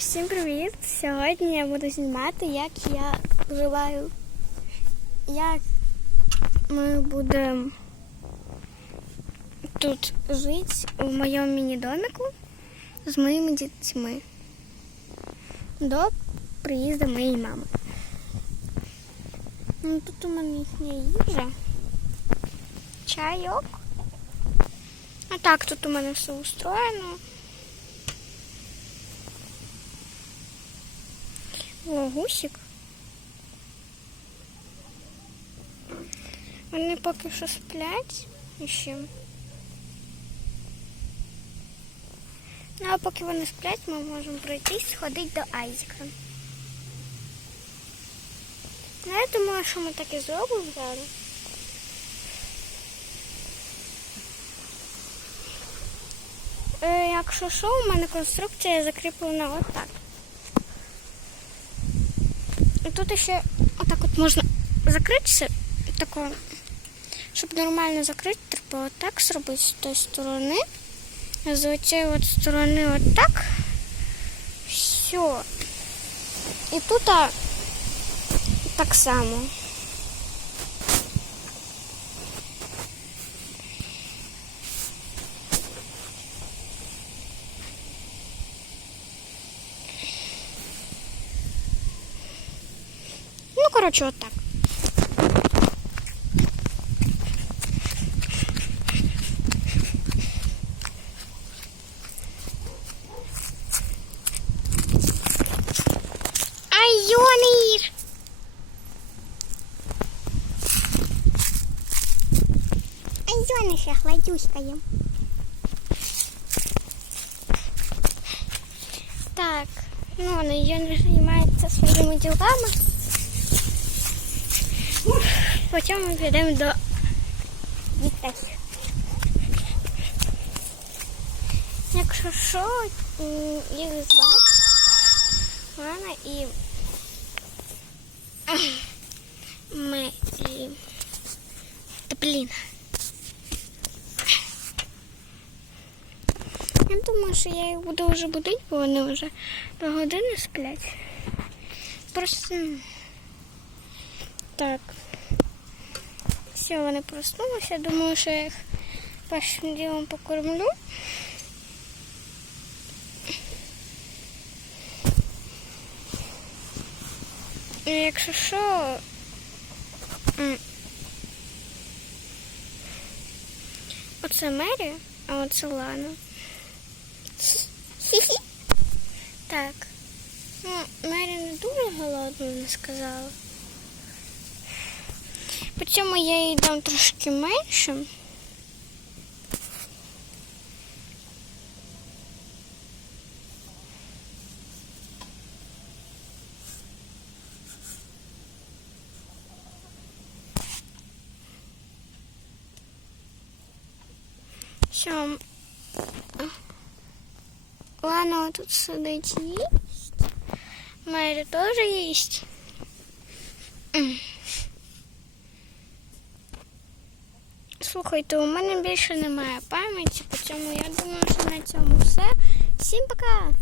Всім привіт! Сьогодні я буду знімати, як я вживаю, як ми будемо тут жити в моєму міні-домику з моїми дітьми до приїзду моєї мами. Ну, тут у мене їхня їжа, чайок. А так, тут у мене все устроєно. О, гусик. Вони поки що сплять ще. Ну, а поки вони сплять, ми можемо пройтись, сходити до Айзека. Ну, я думаю, що ми так і зробимо зараз. Е, якщо що, у мене конструкція закріплена отак. І тут ще отак от можна закритися, тако, щоб нормально закрити, треба отак зробити з тої сторони. З цієї от сторони отак. Все. І тут так само. коротше, отак. Ай, Йонір! Ай, Йониша, хладюськає. Так, ну, вона Йонір займається своїми ділами. Потім ми підемо до дітей. Якщо що, їх звати Лана і ми і та. Я думаю, що я їх буду вже будити, бо вони вже по години сплять. Просто так. Все, вони проснулися. Думаю, що я їх першим ділом покормлю. І якщо що. Оце Мері, а оце Лана. Хі-хі. Так. Ну, Мері не дуже голодна, не сказала. По цьому я їй дам трошки менше. Все. Лана тут сидить їсть. Мері теж їсть. Слухайте, у мене більше немає пам'яті, тому я думаю, що на цьому все. Всім пока!